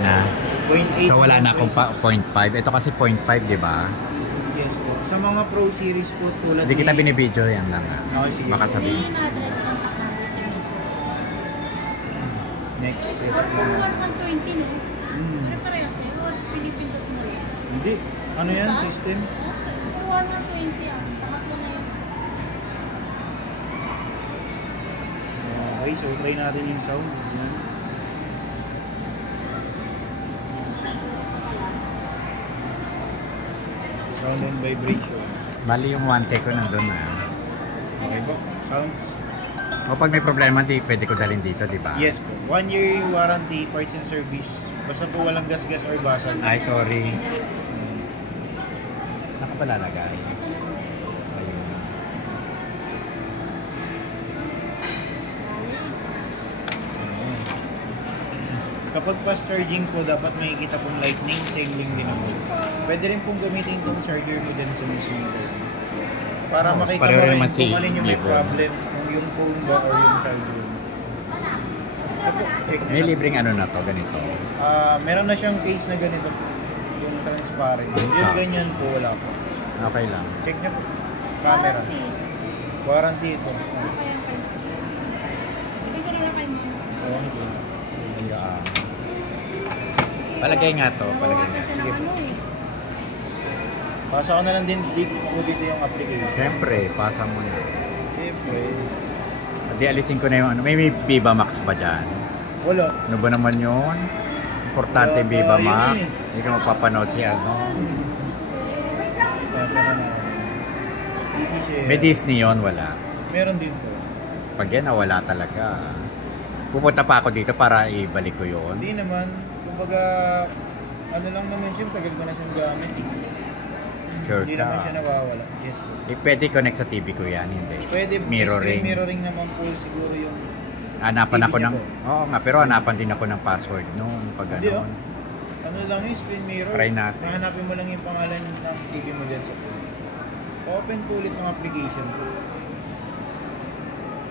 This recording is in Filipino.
na. 0.8. So wala na akong 0.5. Ito kasi 0.5, di ba? Yes po. Sa mga Pro Series po tulad Hindi kita binibidyo, yan lang ah. Okay, sige. Baka sabihin. Name, address, contact number, signature. Next set Ba't lang. 120 no? Hmm. Pare-parehas eh. O pinipindot mo yan. Hindi. Ano yan? Diba? System? Okay. 120 ah. Pangatlo na yun. Okay, so try natin yung sound. Yan. Sound and vibration. Bali yung one take ko nandun na. Okay po. Sounds. O pag may problema, di pwede ko dalhin dito, di ba? Yes po. 1 year warranty, parts and service. Basta po walang gas-gas or basag. Ay, sorry. Saan ka pala lagay? Ayun. Kapag fast charging po, dapat makikita pong lightning, singling din naman. Pwede rin pong gamitin itong charger mo dyan sa mismo phone. Para makita mo pareho rin naman kung alin yung may Libo. problem, kung yung phone ba or yung charger mo. Opo, check May nyo na. libreng ano na to, ganito. Meron na siyang case na ganito po. Yung transparent. Yung ganyan po, wala po. Okay lang. Check nyo po. Camera. Warranty ito. Ibig ko na lang kayo mo. Ayan. Palagay nga to, palagay nga. Sige po. Ano eh. Pasa ko na lang din dito yung application. Siyempre, pasa mo na. Siyempre. Di alisin ko na yung ano. May Viva Max ba dyan? Wala. Ano ba naman yun? Importante Wala pa Viva yun Max. eh. Hindi ka mapapanood siya, no? Pasa ka na. Easy share. May Disney yun, wala. Meron din po. Pag yan, wala talaga. Pupunta pa ako dito para ibalik ko yun. Hindi naman. Kumbaga, ano lang naman siya, tagal ko na siyang gamit. Sure Hindi ka. naman siya nawawala. Yes po. Pwede connect sa TV ko yan, hindi. Pwede Mirroring. screen mirroring naman po siguro yung Hanapan TV ako niya ng... po. Oo nga, pero hanapan din ako ng password noon. Pag Hindi, ano. ano lang yung screen mirror. Try natin. Mahanapin mo lang yung pangalan ng TV mo dyan sa phone. Open po ulit ng application po.